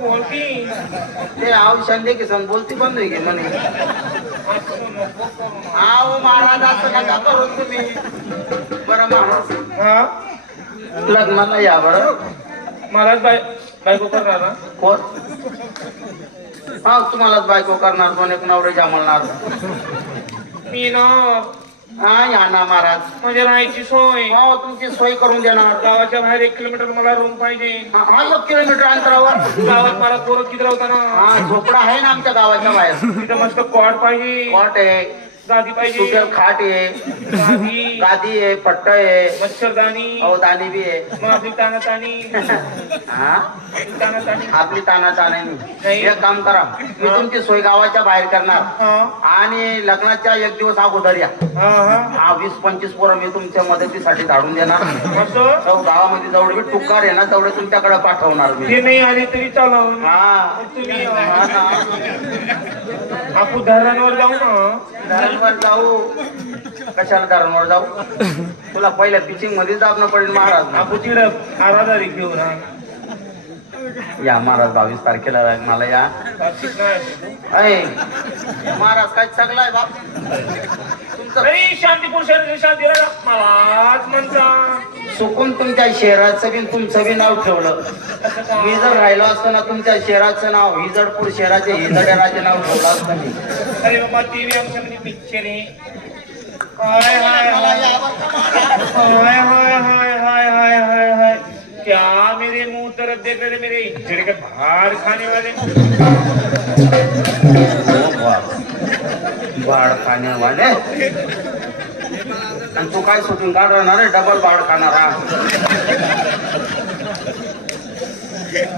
बोलती ते आव संडे की सण बोलती बंद होई म्हणे. आव महाराज असं नका करू तुम्ही. बरं महाराज हा लग्नाला या बरं. मलाच बायको करणार ना. कोण? हा तुम्हालाच बायको करणार. दोन एक नवरे जामलणार. मी ना हा या ना महाराज. म्हणजे राहायची सोय हो तुमची सोय करून देणार. गावाच्या बाहेर 1 किलोमीटर मला रूम पाहिजे. हा 1 किलोमीटर अंतरावर गावात मला पोरं किती राहता ना. हा झोपडा आहे ना आमच्या गावाच्या बाहेर. तिथं मस्त कॉट पाहिजे. कॉट आहे, गादी पाहिजे. सुटेल खाट आहे, गादी गादी आहे, पट्ट आहे, मच्छरदाणी. अहो दाणी बी आहे. मग आपली तानातानी. हा तानातानी आपली ताना ताणी नाही. एक काम करा, मी तुमची सोय गावाच्या बाहेर करणार हा आणि लग्नाच्या 1 दिवस अगोदर या. हा हा हा 20-25 पोरं मी तुमच्या मदतीसाठी धाडून देणार. असं अहो, गावामध्ये जेवढे बी टुकार आहे ना तेवढे तुमच्याकडे पाठवणार मी. ते नाही आले तरी चालवून. हा तुम्ही हा ना. आपण धरणावर जाऊ ना. धरणवर जाऊ. कशाला धरणवर जाऊ? तुला पहिल्या पिचिंग मध्ये दाबणं पडेल महाराज. आपण तिकडं आराधारी घेऊ ना. या महाराज 22 तारखेला मला या. अय महाराज काय चांगलाय बाप तुमचं. नाही शांतीपूर शांतीला मलाच म्हणता. चुकून तुमच्या शहराचं बी तुमचं बी नाव ठेवलं. मी जर राहिलो असतो ना तुमच्या शहराचं नाव हिजडपूर शहराचे हिजड्याराचे नाव ठेवलं असतं मी. अरे बाबा टीव्ही आमच्याकडे पिक्चर आहे. हाय हाय हाय हाय हाय हाय हाय हाय हाय हाय क्या मेरे मुंह तरफ देख रहे मेरे हिजड़ के बाहर खाने वाले. बाळ खाण्यावाले. आणि तू काय सुटून काढ राहणार आहे? डबल बाळ खाणार हा.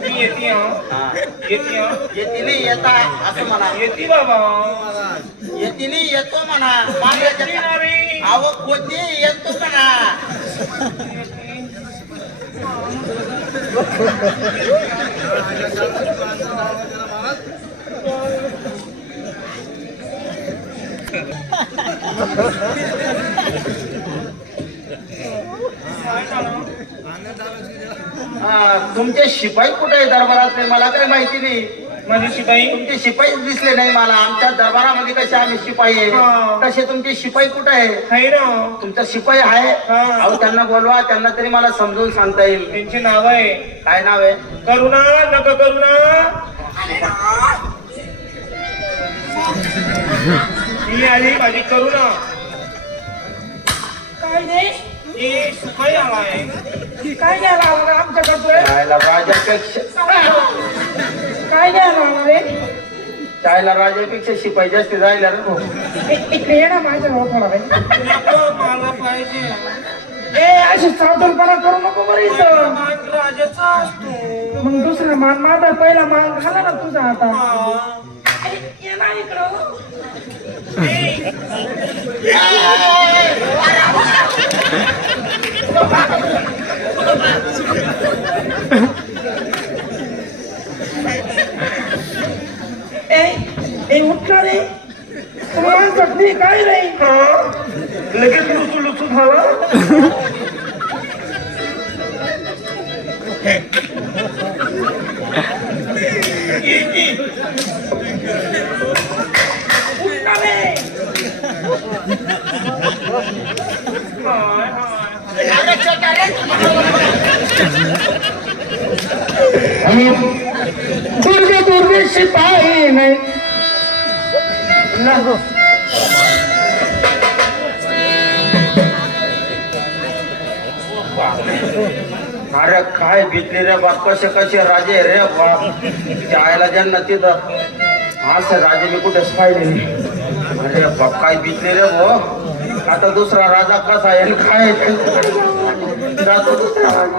येते हा. येते येती नाही येता असं म्हणा. येते बाबा. येती नाही येतो म्हणा. येते ना रे. आवक होती येतो म्हणा. तुमचे शिपाई कुठे आहे दरबारात? मला काही माहिती नाही. माझी शिपाई तुमचे शिपाई दिसले नाही मला. आमच्या दरबारामध्ये कसे आम्ही शिपाई आहे तसे तुमचे शिपाई कुठे आहे? आहे ना. तुमचा शिपाई आहे. अहो त्यांना बोलवा. त्यांना तरी मला समजून सांगता येईल. त्यांचे नाव आहे. काय नाव आहे? करुणा नका करुणा. ही आली माझी करुणा. काय रे? ही शिपाई आलाय. काय घ्यायला आला आमच्याकडे? चायला राजापेक्षा काय घ्यायला आला रे? चायला राजापेक्षा शिपाई जास्त राहिला रे भाऊ. इकडे ये ना माझ्या थोडा वेळ. मला पाहिजे. ए अशी सावधपणा करू नको बरं इथं. मान राजाचा असतो. मग दुसरा मान माझा पहिला मान घाला ना तुझा आता. ये ना इकडं. ए उठला रे. तुम्हाला चटणी काय रे? लगेच लुचू लुचू झाला. उठला रे. दुर्गे दुर्गे शिपाई नाही. अरे काय भीतली रे बाप. कसे कसे राजे रे बाप. जायला ज्यांना तिथं असं राजे मी कुठेच पाहिले नाही. अरे बाप काय भीतली रे भाऊ. आता दुसरा राजा कसा आहे काय जातो दुसरा राजा.